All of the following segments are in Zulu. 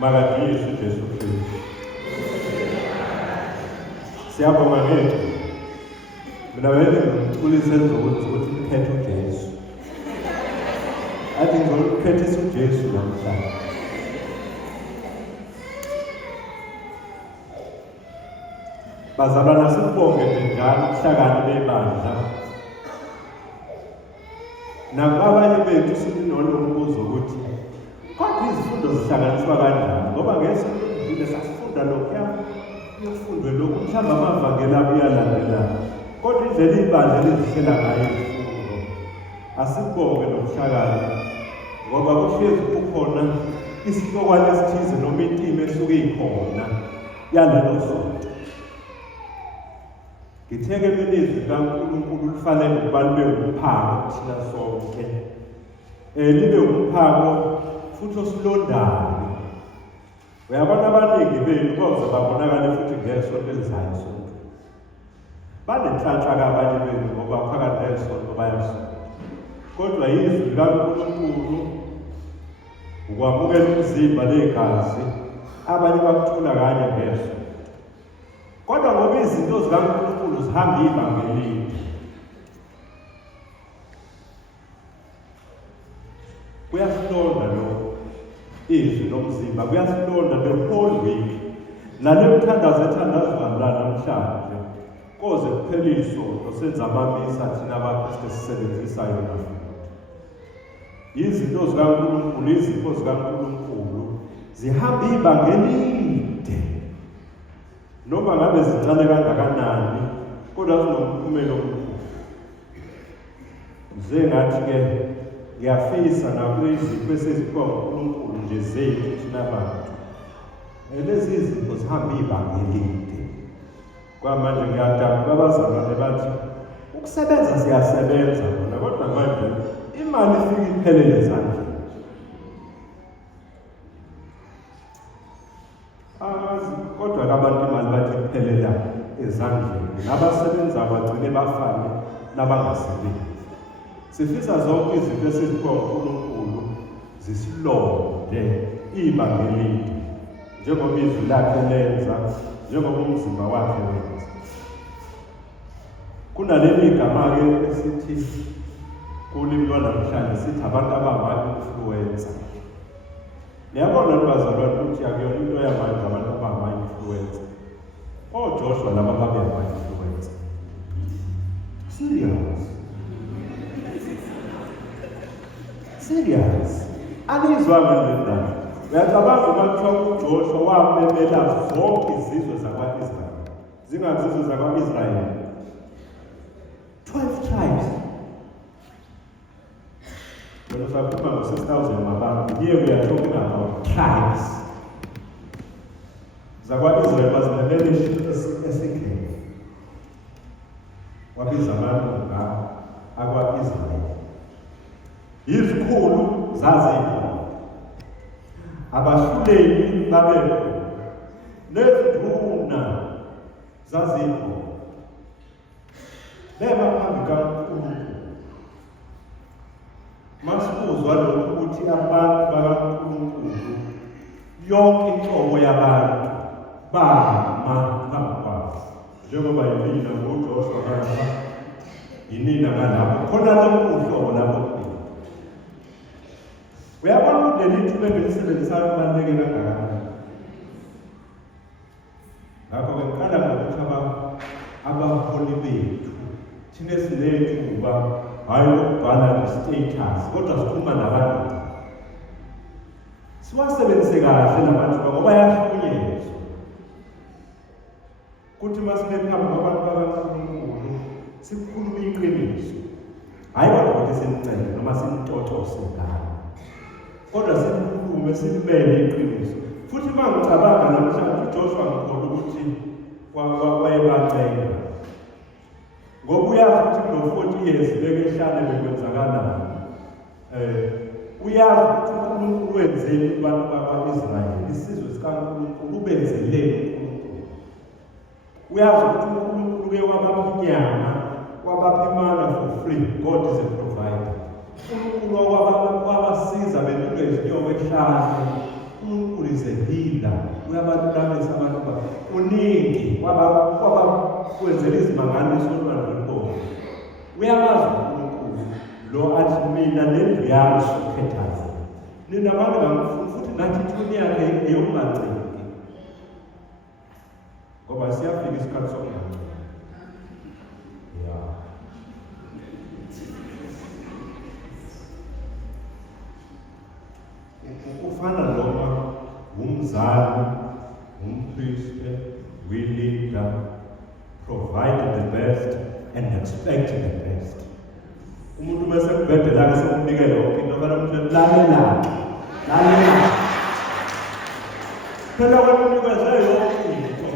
Makadiyiswe uJesu Kristu. Siyabonga ngethu. Mina vele ngiculise ukuthi ukhethe uJesu. Athi ngizokukhetha uJesu namhlanje. Bazalwana sibonge njalo ubuhlakani bebandla. Nabanye bethu sinolombuzo ukuthi kodwa izifundo zihlanganiswa kanjani ngoba ngesonto elidlule sasifunda lokho yofundwe lokhu mhlawumbe amavangeli abuyalandela kodwa indlela ibandla lizihlela ngayo izifundo asibonge nobuhlakani ngoba kuhlezi kukhona isihlokwane esithize noma intimo esuke ikhona yalelo sonto. Ngitheke ilizwi kaNkulunkulu lifanele ukubalwe umphako thina sonke. Libe umphako futhi osilondayo. Uyabona abaningi bethu boze babonakale futhi ngesonto elizayo sonke. Banenhlanhla kabanye bethu ngoba phakathi nesonto bayasonto. Kodwa izwi likaNkulunkulu ukwamukela umzimba legazi abanye bakuthola kanye ngesonto. Kodwa ngoba izinto zikaNkulunkulu zihamba ibanga elide. Kuyasilonda lo izwi lomzimba, kuyasilonda the whole week. Nale mthandazo ethandazwa namhlanje koze kuphele isonto senza amamisa thina abaKristu sisebenzisa yona. Izinto zikaNkulunkulu, izipho zikaNkulunkulu zihamba ibanga elide. Noma ngabe zincane kangakanani kodwa zinomphumela omkhulu. Njengathi-ke ngiyafisa nakulezipho eseziphiwa uNkulunkulu nje zethu thina bantu. Lezi izipho zihamba ibanga elide. Kwamanje ngiyadabuka abazalwane bathi ukusebenza siyasebenza kodwa manje imali ifika iphelele ezandleni. Kodwa abantu imali bathi kuphelela ezandleni. Nabasebenza bagcine bafane nabangasebenzi. Sifisa zonke izinto esiziphiwa uNkulunkulu zisilonde ibanga elide. Njengoba izwi lakhe lenza, njengoba umzimba wakhe wenza. Kunaleli gama-ke esithi kulimi lwanamhlanje sithi abantu abangama-influencer. Niyabona bazalwane ukuthi akuyona into yamanje abantu abangama-influencer. OJoshua laba babe ama-influencer. Serious. Anizwanga le ndaba. Uyacabanga uma kuthiwa uJoshua wamemela zonke izizwe zakwa-Israyeli. Zingazizwe zakwa-Israyeli. 12 tribes. When we talk about 6,000 here we are talking about tribes. Zakwa-Israyeli bazimelele esikeni. Wabiza abantu akwa-Israyeli. Izikhulu zazikhona. Abahluleli babekhona. Nezinduna zazikhona. Bema phambi kaNkulunkulu. Masibuzwa lokhu ukuthi abantu bakaNkulunkulu yonke inhlobo yabantu bama phambi kwakhe. Njengoba yimina ngoJoshua kanjalo yinina ngalapho khona lonke uhlobo lapho. Uyabona ukuthi leli thuba engilisebenzisayo kubaluleke kangakanani. Ngakho-ke ngiqala ngokuthi abaholi bethu thina esinethuba hhayi lokubhala ne-status kodwa sikhuluma nabantu. Siwasebenzise kahle lamathuba ngoba ayahlukunyezwa. Kuthi masibe phambi kwabantu bakaNkulunkulu sikhuluma iqiniso. Hhayi kodwa ukuthi simcele noma simtotose ngalo. Kodwa sikhulume silibele iqiniso. Futhi mangicabanga namhlanje uJoshua ngikholwa ukuthi wayebancela. Ngoba uyazi ukuthi kuno-40 years bekehlale bekwenzakalani. Uyazi ukuthi uNkulunkulu wenzeni abantu bakwa-Israyeli, isizwe sikaNkulunkulu ubenzele uNkulunkulu. Uyazi ukuthi uNkulunkulu uke wabapha inyama, wabapha imana for free. God is a provider. uNkulunkulu wabasiza bentulo izinyoka ehlane. uNkulunkulu is a healer. Uyabalulamisa abantu ba uningi kwenzela izimangaliso olwandle. Uyamazi uNkulunkulu lo athi mina nendlu yami sokhethaza. Nina abantu bangifuna futhi nathi ithuni yakhe eyokunganciki. Ngoba siyafika isikhathi sokunganciki. Ufana noma umzali, umpriest, leader, provide the best and expect the best. Umuntu bese kubhede la sokunikela yonke into abantu lalela. Phela kwakunikeza yonke into.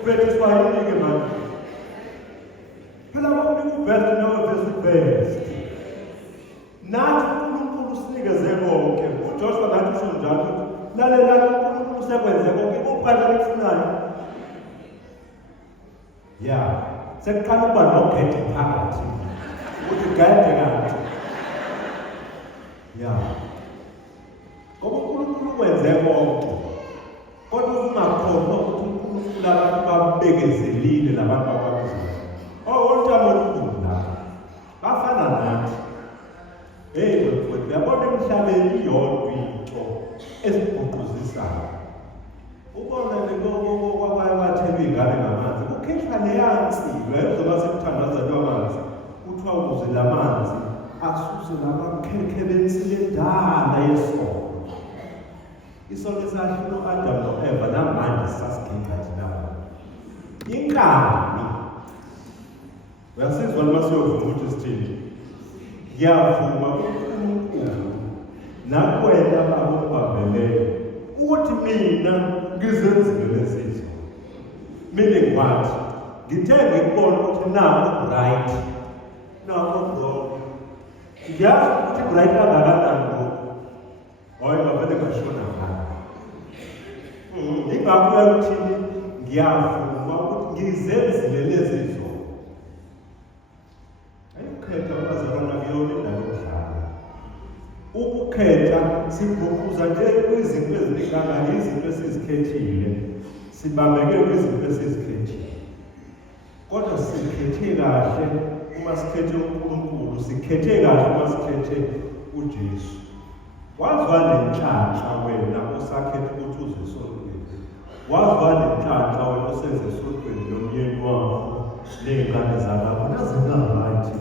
Ubhede swayinike manje. Phela kwakunika ubhede nawe bese best. Nathi uNkulunkulu sinikeze konke. uJoshua ngathi usho njalo lalela uNkulunkulu sekwenze konke uqala ukufunayo. Sekuqala ukuba nogede phakathi. Ukuthi gade kanti. Ngoba uNkulunkulu wenze konke. Kodwa ungakhohlwa ukuthi uNkulunkulu abantu babekezelile labantu abakuzile. Ontamo olukhulu la. Bafana nathi. Uyabona emhlabeni iyodwa into esibhuquzisayo. Ubona kwakathelwa ingane ngamanzi. Kukhishwa leyansizwa ezoba sekuthandazwa amanzi. Kuthiwa ukuze la manzi asuse labakhekhe bensile endala yesono. Isono esashilo Adam no-Eva namanje sasigigqa thina. Inkani. Uyasizwa noma siyovuma ukuthi sithini? Ngiyavuma uNkulunkulu nakwena babobabeleyo ukuthi mina ngizenzile lesizwe. Mina ngikwathi ngithe ngikubona ukuthi nakho right nakho wrong. Ngiyazi ukuthi right kangakanani lokho. Ngavele ngashona ngapha. Ingakho ukuthi ngiyavuma ukuthi ngizenzile lesizwe. Ayikhetha abazalwana kuyona indawo yokudlala. Ukukhetha sibhukuza nje kwizinto ezinikanga izinto esizikhethile. Sibambeke kwizinto esizikhethile. Kodwa sikhethe kahle uma sikhethe uNkulunkulu, sikhethe kahle uma sikhethe uJesu. Wazwa lenhlanhla wena usakhetha ukuthi uze esontweni. Wazwa lenhlanhla wena usenze esontweni nomyeni wakho nezingane zakho nazingarayithi.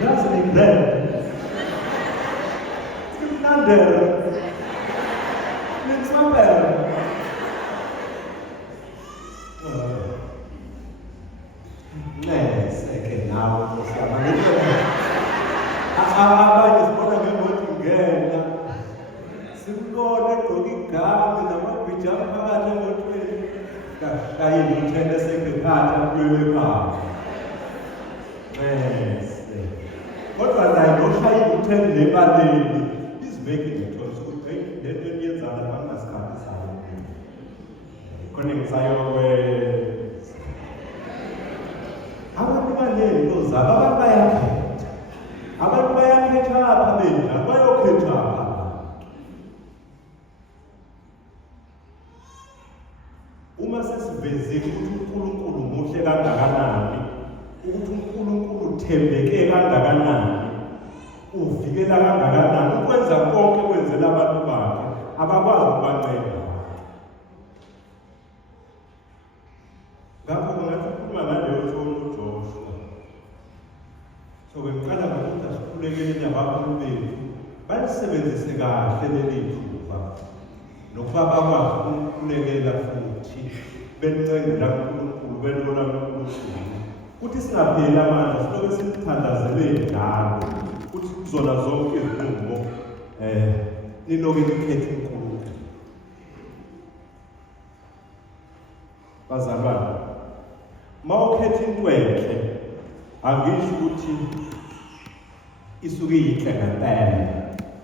That's the grand. It's not bad. Second now. Abanye sibona ngemoto ingena. Sikubona egqoka igama namabhija phakathi emotweni. Kayini uthende sekephatha kulele ekhaya. Kodwa naye noshaya uthende lebaleni making it also great. Then you are the one that's connect with abantu banengo zababa bayakhetha. Abantu bayakhetha apha benda bayokhetha apha. Uma sesiveze ukuthi uNkulunkulu muhle kangakanani, ukuthi uNkulunkulu uthembeke kangakanani, uvikela kangakanani, ukwenza konke kwenzela abantu bakhe abakwazi ukubanceda. Ngakho ngathi ukukhuluma ngaleyo ntoni uJoshua. So ngiqala ngokuthi asikhulekele nabaholi bethu balisebenzise kahle leli thuba nokuba bakwazi ukukhulekela futhi bencengela uNkulunkulu belona uNkulunkulu. Kuthi singapheli amandla silobe sithandazele njalo ukuthi kuzona zonke izinqumo niloke nikhethe uNkulunkulu. Bazalwane, mawukhetha into enhle angisho ukuthi isuke yinhle ngempela,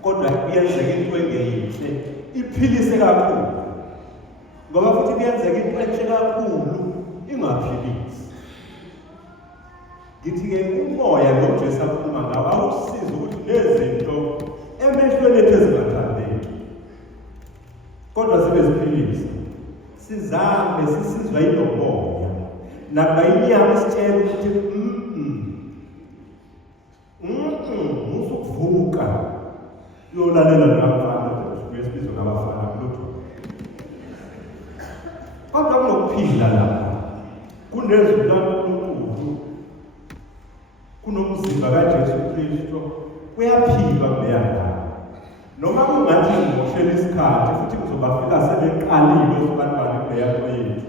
kodwa kuyenzeka into engeyinhle iphilise kakhulu, ngoba futhi kuyenzeka into enhle kakhulu ingaphilisi. Ngithi-ke umoya lo Jesu akhuluma ngawo, awusiza ukuthi lezi zinto emehlweni ethu ezingathandeki kodwa sibe ziphilisa. Sizame sisizwa inomoya nakuba inyama isitshela ukuthi musukuvuka yolalela ngabafana besibizwa ngabafana kulutho. Kodwa kunokuphila lapha kunezwi laNkulunkulu, kunomzimba kaJesu Kristu, kuyaphilwa kuleyana. Noma kungathi ngokuhlela isikhathi futhi kuzobafika sebeqalile osibantwana kuleya yethu,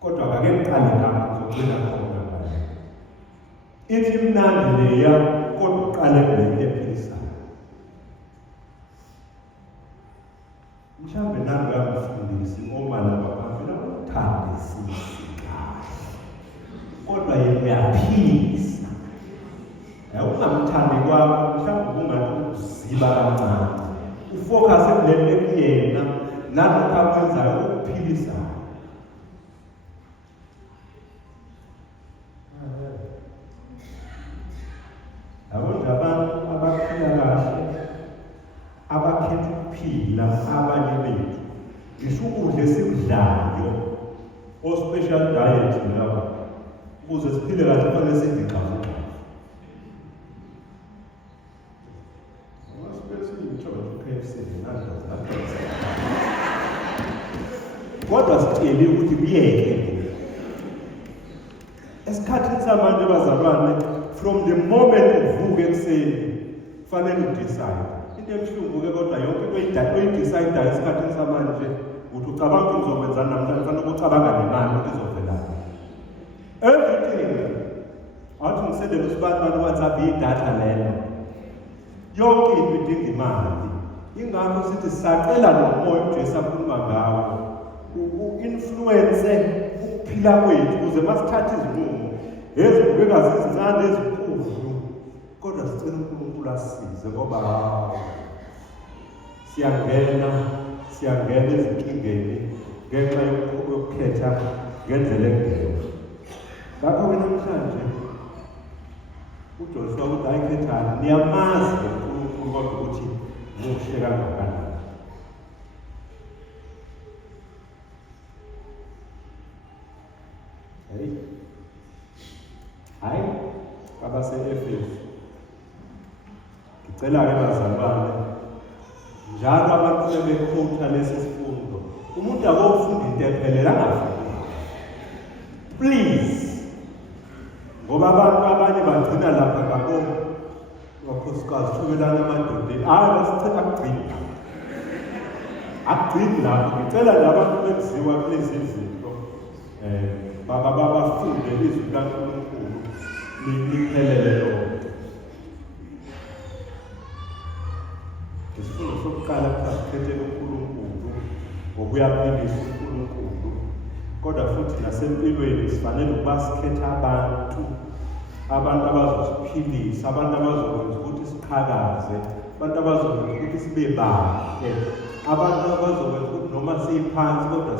kodwa akake kuqale lapha kuzogcina khona ngayo. Ithi mnandi leya kodwa uqale kule ephilisayo. Mhlawumbe nami ngiyamfundisi omala baphambili ukuthanda isisi kahle, kodwa yena uyaphilisa. Ungamthandi kwakho mhlawumbe ungathi uziba kancane, ufocus kulento ekuyena nalokho akwenzayo ukuphilisayo. Yabona abantu abaphila kahle, abakhetha ukuphila abanye bethu, ngisho ukudla esikudlayo o-special diet lapho, ukuze siphile kahle kufanele sidle iqhamuka. Kodwa sicele ukuthi kuyeke. Esikhathini samanje bazalwane, from the moment uvuka ekuseni kufanele udecide. Into emhlungu-ke kodwa yonke into oyidecidayo esikhathini samanje ukuthi ucabanga ukuthi uzokwenzani namhlanje, kufanele ucabanga nemali ukuthi izovelaphi. Everything athi ngisendele usibani WhatsApp idatha lelo, yonke into idinga imali. Ingakho sithi sisacela nomoya uJesu akhuluma ngawo u-influence ukuphila kwethu ukuze masithatha izinqumo ezibukeka zizincane ezinkulu, kodwa sicela uNkulunkulu asisize ngoba siyangena ezinkingeni ngenxa yokukhetha ngendlela engeyona. Ngakho-ke namhlanje uJoshua ukuthi ayikhethani, niyamazi uNkulunkulu kodwa ukuthi muhle kangakanani. Hayi abase-Efesu, ngicela-ke bazalwane, njalo abantu sebekhutha lesi sifundo, umuntu akofunda into ephelele angafundi, please, ngoba abantu abanye bagcina lapha ngabo wakhosikazi thobelana amadodeni. Hayi basicela akugcini lapho. Ngicela nabantu benziwa kulezi zinto bafunde izwi laNkulunkulu liphelele lonke. Isifundo sokuqala kusakhethela uNkulunkulu ngokuyaphilisa uNkulunkulu, kodwa futhi nasempilweni sifanele ukuba sikhetha abantu abazosiphilisa, abantu abazokwenza ukuthi siqhakaze, abantu abazokwenza ukuthi sibe bahle, abantu abazokwenza ukuthi noma siyiphansi kodwa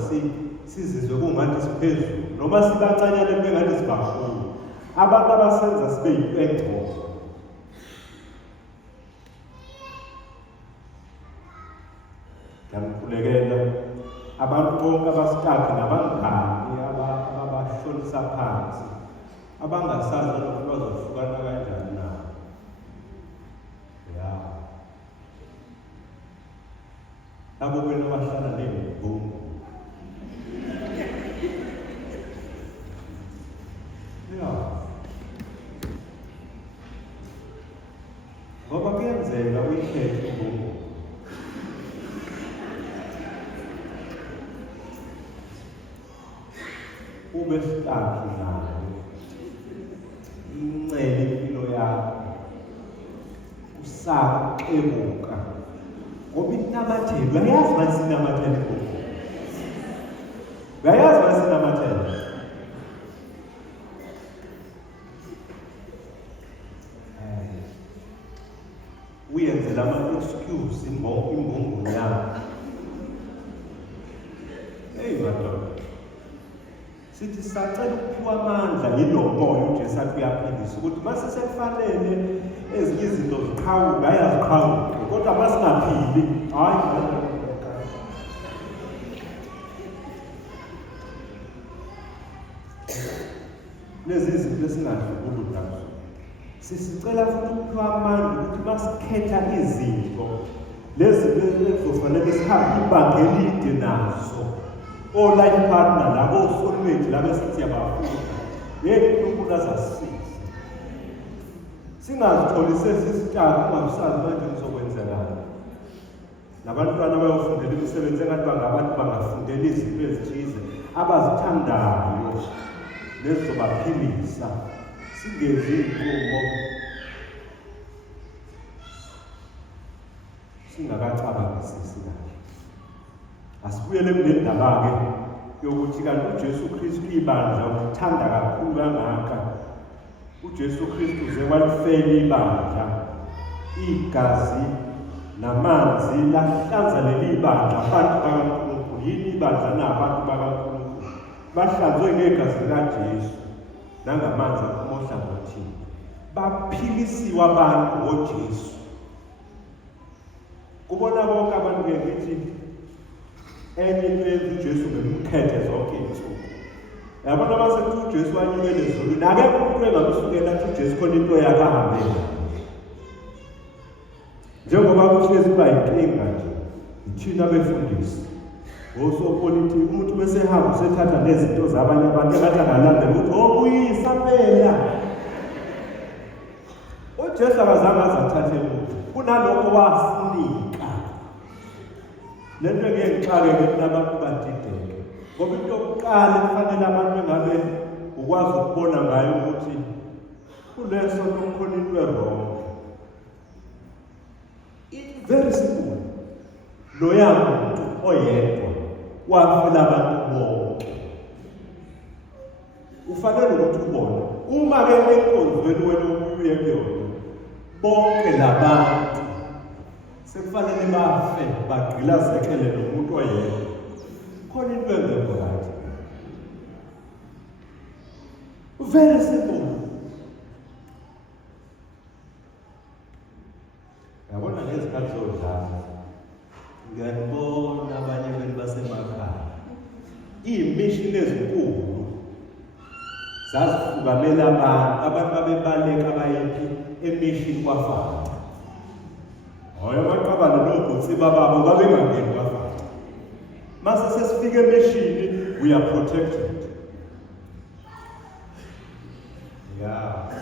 sizizwe kungathi siphezulu, noma sibancanyane kube ngathi sibakhulu, abantu abasenza sibe yipengcobo. Ngiyamkhulekela abantu bonke abasitaki nabangani abashonisa phansi, abangasazi ukuthi bazohlukana kanjani nabo. Labo bena bahlala ney'mbongo. Ngoba kuyenzeka uyikhethe imbongo. Ube sitaki nayo, incele impilo yakho, usaka uqebuka, ngoba inamathelo, uyayazi manje sinamathelo imbongo. Uyayazi manje sinamathelo. Uyenzela ama-excuse imbongo yakho. Hey madoda, sithi sacela ukuphiwa amandla yilo moya uJesu athi uyaphilisa, ukuthi mase sekufanele ezinye izinto ziqhawuke, ayaziqhawuke, kodwa masingaphili, hayi lezi izinto esingadluli nazo. Sisicela futhi ukuphiwa amandla ukuthi masikhetha izinto lezi ezofanele sihambe ibanga elide nazo. O-life partner labo soulmate labo esithi yabafuna. uNkulunkulu azasisiza. Singazitholi sesisitaka ungasazi manje kuzokwenzekani. Nabantwana bayofundela imisebenzi engathi bangabantu bangafundela izinto ezithize abazithandayo nezizobaphilisa. Singenzi inqumo singakacabangisisi kahle. Asibuyele kule ndaba-ke yokuthi kanti uJesu Kristu ibandla ukuthanda kakhulu kangaka. uJesu Kristu uze walifela ibandla, igazi namanzi lahlanza leli bandla abantu bakaNkulunkulu. Yini ibandla nabantu bakaNkulunkulu? Bahlanzwe ngegazi likaJesu nangamanzi aphuma ohlangothini. Baphilisiwe abantu ngoJesu. Kubona bonke abantu ngithi enye into yenza uJesu ngemkhethe zonke izinsuku. Yabona basethi uJesu wanyukele ezulwini. Akekho umuntu engakusukela athi uJesu khona into yakhe ahambela. Njengoba kuhlezi kuba inkinga nje, ithina befundisi. Osopolitiki umuntu bese ehamba usethatha nezinto zabanye abantu abathi angalandela ukuthi obuyisa phela. uJesu akazange azathathe lutho. Kunalokho wafunika. Lento ngeke ngixake ukuthi abantu badideke. Ngoba into yokuqala kufanele abantu engabe ukwazi ukubona ngayo ukuthi kuleso kukhona into wrong. It's very simple. Loya muntu oyedwa wafela abantu bonke. Ufanele ukuthi ubone uma ke enkonzweni wena ubuye kuyona bonke labantu sekufanele bafe bagqilazekele nomuntu oyedwa. Khona into engekho right. Very simple. Yabona ngezikhathi zodlala ngiyabona abanye benu basemakhaya iy'mishini ezinkulu zazifukamela abantu babebaleka abayephi emishini kwafana. Hoya amaqabane nobhutsiba babo babengangeni kwafana. Mase sesifike emishini we are protected. Yeah.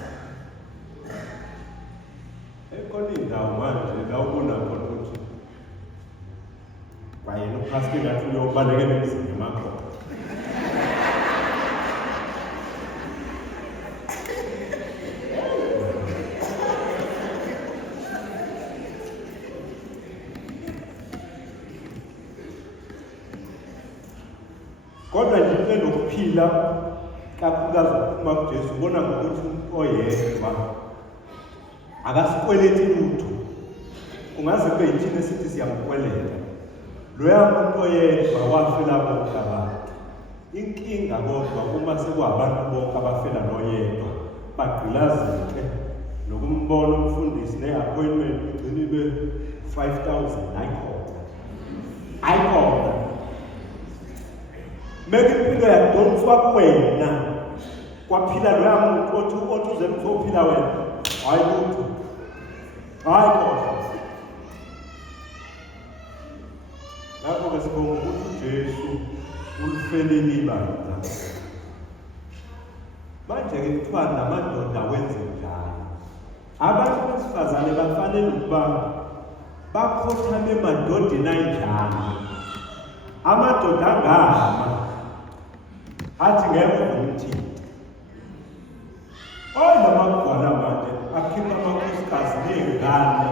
Ekhona indawo manje la ubona khona ukuthi bayena uphasike ngathi uyobalekela emzini emakhona. Kodwa nje lokuphila kakhulukazi uma kuJesu ubona ngokuthi oyedwa akasikweleti lutho. Kungaze kube yithina esithi siyamkweleta. Loya muntu oyedwa wafela bonke abantu. Inkinga kodwa uma sekuwabantu bonke abafela noyedwa bagqilazeke nokumbona umfundisi ne-appointment igcine ibe 5,000 ayikhona. Meke impilo yadonswa kuwena kwaphila loya muntu othi uze mthophila wena. Hayi lutho. Hayi kodwa. Lapho-ke sibonga ukuthi uJesu ulifelile ibandla. Manje-ke kuthiwa namadoda wenze njalo. Abantu besifazane bafanele ukuba bakhothame emadodeni anjani. Amadoda angahamba athi ngeke umthinta. Namagwala manje akhipha amakhosikazi ney'ngane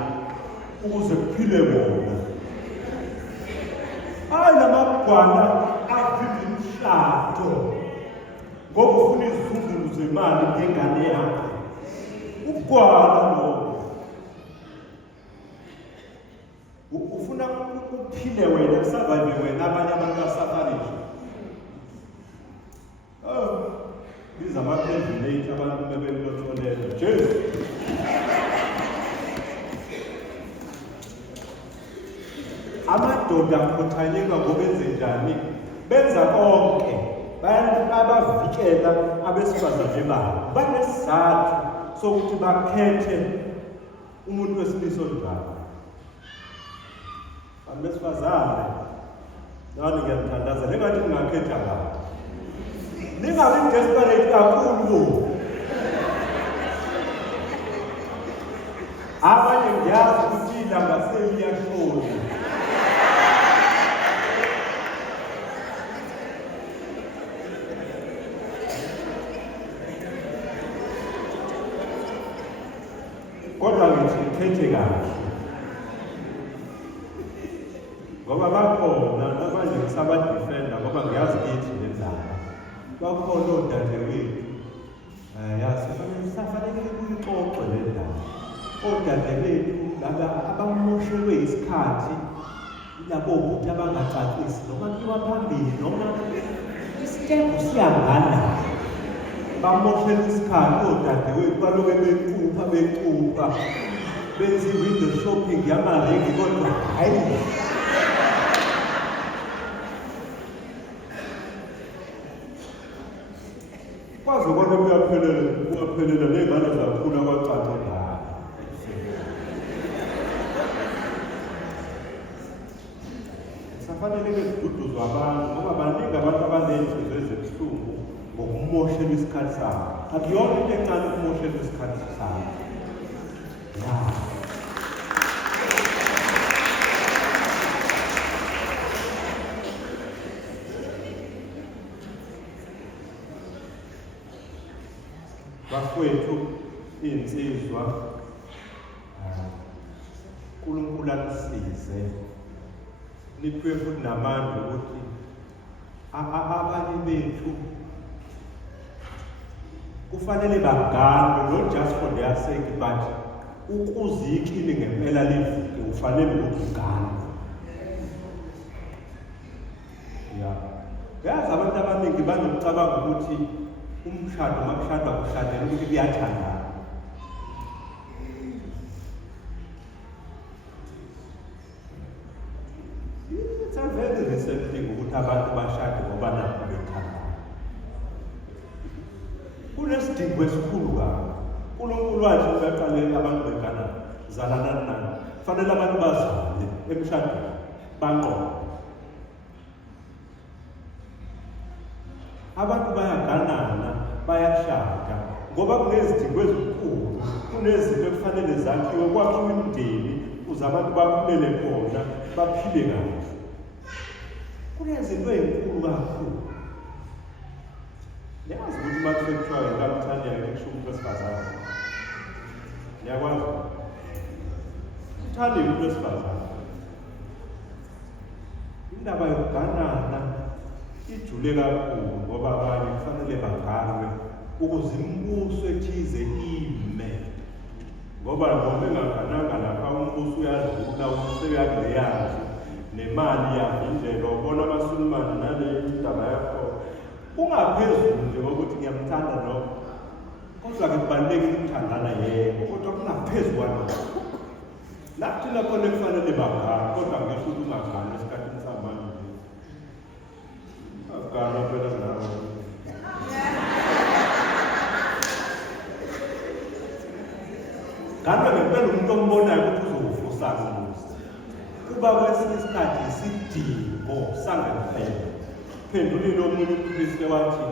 ukuze kuphile bona. Namagwala avimba umshado ngoba ufuna izizungu zemali ngengane yakhe. Ugwala lokho. Ufuna ukuphile wena kusurvive wena abanye abantu basafarisha. Biza ama-candidate abantu bebelotholela. Jesu. Amadoda akhothanyelwa ngobenze njani? Benza konke bayabavikela abesifazane babo. Banesizathu sokuthi bakhethe umuntu wesilisa onjalo. Abantu besifazane, nani ngiyathandaza, nengathi ningakhetha ngabo. Ningabi desperate kakhulu. Abanye ngiyazi ukuthi ilanga seliyashona. Kodwa ngithi khethe kahle. Ngoba bakhona abanye ngisabadefenda ngoba ngiyazi kithi lendaba. Bakhona odadewethu. Safanele kuyixoxe le ndaba. Odadewethu laba abamoshelwe isikhathi labo ukuthi abangacacisi noma kiwa phambili noma isitembu siyangana. Bamoshelwe isikhathi odadewethu balobe bequpha benza i-window shopping yamarengi kodwa hayi. Kwazi ukubona kuyaphelela ney'ngane zakhula kwacace ngayo. Safanele beduduzwe abantu ngoba baningi abantu abaney'nhliziyo ezibuhlungu ngokumoshela isikhathi sabo. Akuyona into encane ukumoshela isikhathi sabo. Bafowethu iy'nsizwa, uNkulunkulu akusize niphiwe futhi namandla ukuthi abanye bethu kufanele baganwe, not just for their sake, but ukuze ikhili ngempela livuke ufanele ukuthi uganwe. Yazi abantu abaningi banokucabanga ukuthi umshado makushadwa kushadela ukuthi kuyathandana. It's a very recent thing ukuthi abantu bashade ngoba nakho bethandana. Kunesidingo esikhulu kakhulu. uNkulunkulu wathi uyaqalela abantu begana zalanani nani. Fanele abantu bazale emshadweni banqobe. Abantu bayaganana, bayashada ngoba kunezidingo ezinkulu, kunezinto ekufanele zakhiwe, kwakhiwe imindeni ukuze abantu baphumele khona, baphile kahle. Kunezinto ezinkulu kakhulu. Niyazi ukuthi uma kuthiwa inkampani kusho umuntu wesifazane. Niyakwazi? Uthande umuntu wesifazane. Indaba yokuganana ijule kakhulu ngoba abanye kufanele baganwe ukuze imibuso ethize ime. Ngoba noma engagananga lapha umbuso uyadlula useyakuleyazi nemali yavinjelwa ubona amaSulumane nale indaba yakho. Ungaphezulu nje ngokuthi ngiyamthanda noma kodwa-ke kubalulekile ukuthandana yebo, kodwa kungaphezulu kwalokho. Lapho thina khona kufanele bagane, kodwa ngisho ukuthi ungagani esikhathini samanje. Agana phela nawe. Gana ngempela umuntu ombonayo ukuthi uzovusa umuzi. Kuba kwesinye isikhathi isidingo sangempela. Phendulile omunye uKristu wathi,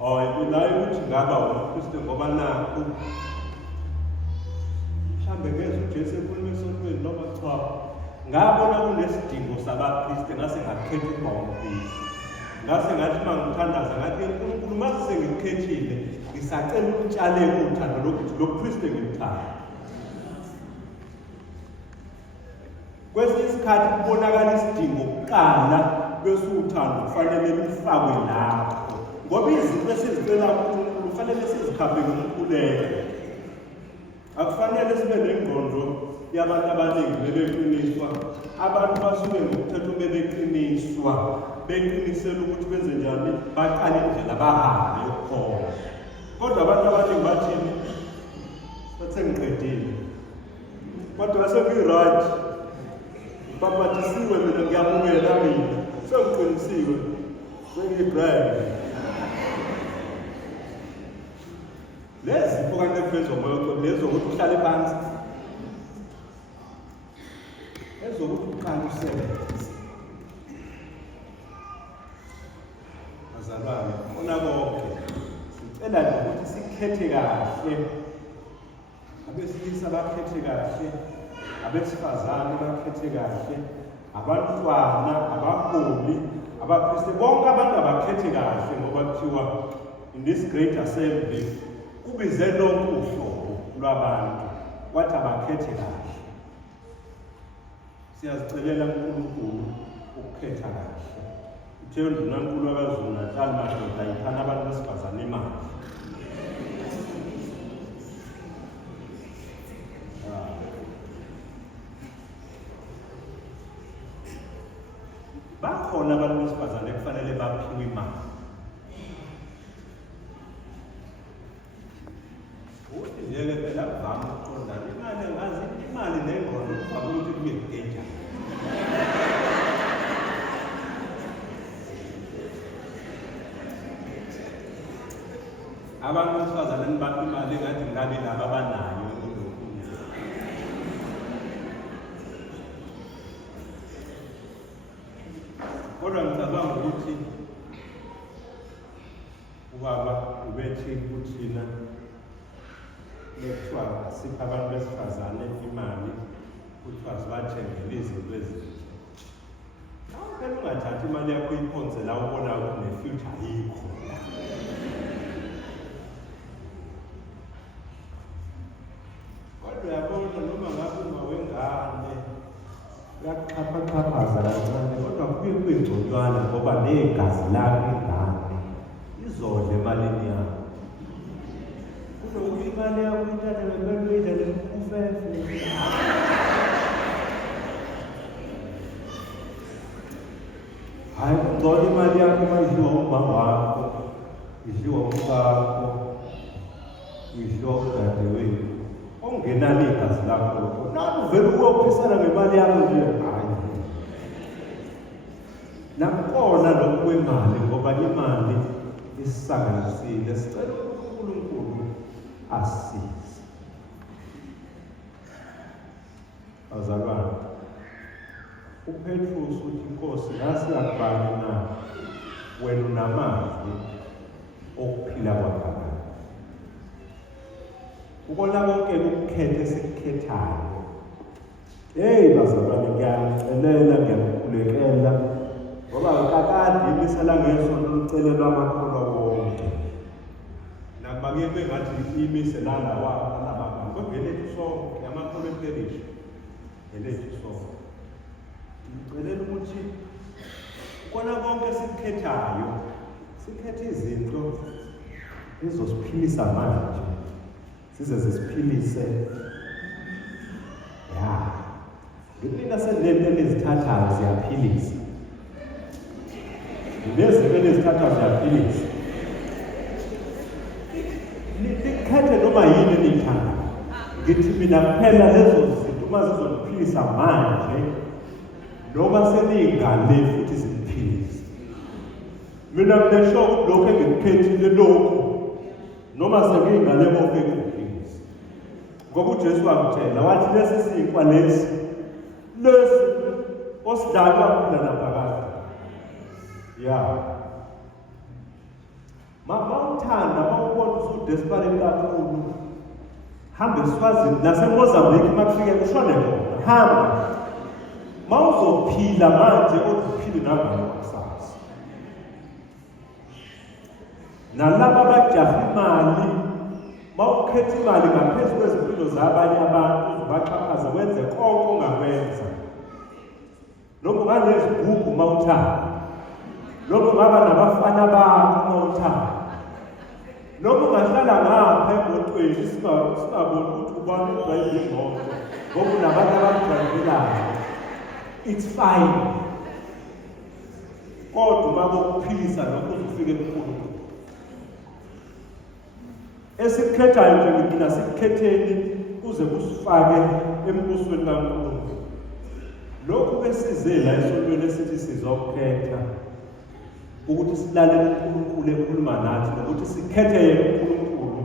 "Hayi ukuthi ngaba uKristu ngoba nakho mhlambe ngeze uJesu ekhuluma esontweni noma cha. Ngabona kunesidingo sabaKristu ngase ngakhetha ukuba umKristu. Ngase ngathi mangithandaza ngathi uNkulunkulu mase sengikhethile ngisacela ukutshale uthando lokuthi lo Kristu ngimthanda." Kwesinye isikhathi kubonakala isidingo kuqala bese uthando kufanele lufakwe lapho. Ngoba izinto esizicela kuNkulunkulu kufanele sizikhaphe ngomkhuleko. Akufanele sibe nengqondo yabantu abaningi bebeqiniswa. Abantu basuke ngokuthetha bebeqiniswa, beqinisela ukuthi benze njani, baqale indlela bahambe yokukhona. Kodwa abantu abaningi bathini? Bathe ngiqedile. Kodwa sekuyi-right. Bapathisiwe mina ngiyabukela mina. Sengiqinisiwe. Sengiyi-brand. Lezi zipho kanti ekufeni zomoya oqobo, lezi zokuthi uhlale phansi. Ezokuthi uqale usebenze. Bazalwane, khona konke. Sicela nje ukuthi sikhethe kahle. Abesilisa bakhethe kahle. Abesifazane bakhethe kahle. Abantwana, abaholi, abaphristi, bonke abantu abakhethe kahle ngoba kuthiwa in this great assembly kubize lonke uhlobo lwabantu wathi abakhethe kahle. Siyazicelela uNkulunkulu ukukhetha kahle. Uthe uNdunankulu wakaZulu Natal madoda yiphana abantu besifazane imali. Bakhona abantu besifazane kufanele baphiwe imali. Uthi nje-ke phela kuvame ukuqondana imali engazi imali nengqondo kuvame ukuthi kube kudenjani. Abantu besifazane nibapha imali engathi ngabe laba abanayo. Kodwa ngicabanga ukuthi ubaba ubethi kuthina lekuthiwa sipha abantu besifazane imali kuthiwa sibathengele izinto ezinhle. Phela ungathathi imali yakho uyiphonse la ubona ukuthi ne-future ayikho. Kodwa uyabona noma ngabe uma wengane uyakuxhaphaxhaphaza kancane kodwa kuye kube ngconywana ngoba negazi lakho ingane izodla emalini yakho. Kunokuthi imali yakho intane ngemele uyidlale ufefe. Hayi kungcono imali yakho uma idliwa umama wakho, idliwa umkakho, idliwa udadewenu ongenani igazi lakho. Naku vele ukuyophisana ngemali yakho nje hayi. Nakhona lokhu kwemali ngoba imali isisanganisile. Sicela uNkulunkulu asisize. Bazalwane, uPetrus uthi Nkosi nasi yakubani na wena unamazwi okuphila kwaphakade. Ubona konke ukukhetha esikukhethayo. Hey bazalwane, ngiyacelela ngiyakhulekela ngoba kakade imisala ngesonto licelelwa amakholwa wonke. Nakuba-ke bengathi imise lalawa alabangani kodwa elethu sonke amakholwa empelishi elethu sonke. Ngicelela ukuthi ubona konke esikukhethayo sikhethe izinto ezosiphilisa manje size zisiphilise. Ya ngilinda senilento enizithathayo ziyaphilisa. Lezi enizithathayo ziyaphilisa. Nikhethe noma yini eniyithanda. Ngithi mina kuphela lezo zinto uma zizophilisa manje noma seniyingale futhi ziphilise. Mina ngisho ukuthi lokho engikukhethile lokho noma sengiyingale konke kuphilisa. Ngoba uJesu wakutshela wathi lesi sinkwa lesi osidlala kuphila naphakade. Ya. Mawuthanda mawubona ukuthi desperate kakhulu. Hamba eSwazini naseMozambique makufike ushone khona. Hamba. Mawuzophila manje uphile nangalo kusasa. Nalabo abajaha imali mawukhetha imali ngaphezu kwezimpilo zabanye abantu uzobaxhaphaza wenze konke ongakwenza. Noma unganezigugu mawuthanda. Noma ungaba nabafana bakho mawuthanda. Noma ungahlala ngapha emotweni singaboni ukuthi ubani udrayive imoto ngoba unabantu abadrayivelayo. It's fine. Kodwa uma bokuphilisa lokho uzofika enkulu. Esikhethayo nje ngina sikukhetheni kuze kusifake embusweni kaNkulunkulu. Lokhu besizela esontweni esithi sizokhetha ukuthi silalele uNkulunkulu ekhuluma nathi nokuthi sikhethe yena uNkulunkulu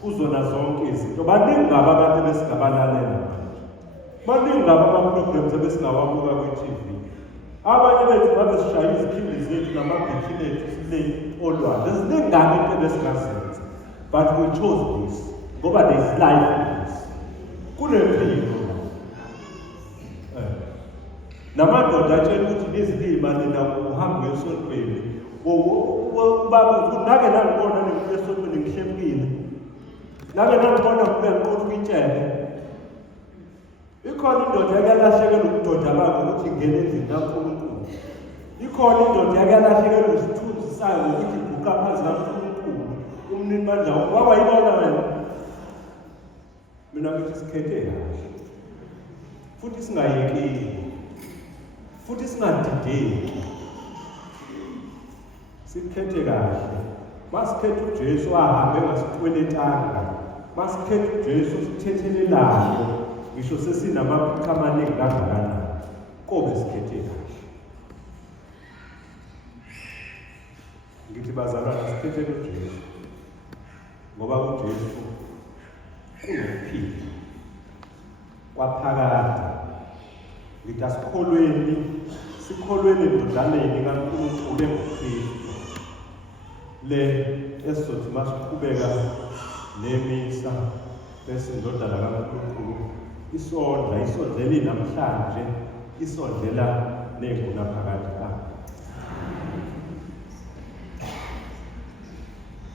kuzona zonke izinto. Baningi ngabo abantu besingabalalela manje. Baningi ngabo ama-programs ebesingawabuka kwi-TV. Abanye bethu babe sishaya izikhindi zethu namabhithini ethu sile olwandle. Ziningi ngabo into ebesingazenza. But we chose this. Ngoba there is life in this. Kunempilo. Namadoda atshela ukuthi nezilima nina uhambe esontweni. Ubaba nake nangibona ngibuye esontweni ngihlekile. Nake nangibona ngibuye ngiqotha itshebe. Ikhona indoda yakalahlekela ubudoda bakhe ukuthi ingene endlini kaNkulunkulu. Ikhona indoda yakalahlekela isithunzi sayo ukuthi iguqa phansi kaNkulunkulu. Umnini manje wabayibona wena. Mina ngithi sikhethe kahle. Futhi singayekeli. Futhi singadideki. Sikhethe kahle. Masikhethe uJesu ahambe ngasikweletanga. Masikhethe uJesu sithethelelayo. Ngisho sesinamaphutha amaningi kangakanani. Kobe sikhethe kahle. Ngithi bazalwane sikhethe uJesu. Ngoba uJesu kunokuphila. Kwaphakade. Ngithi sikholweni endodaneni kaNkulunkulu enguKristu. Le esizothi masiqhubeka nemisa bese indodana kaNkulunkulu isondlela namhlanje isondlela nezigunaphakade.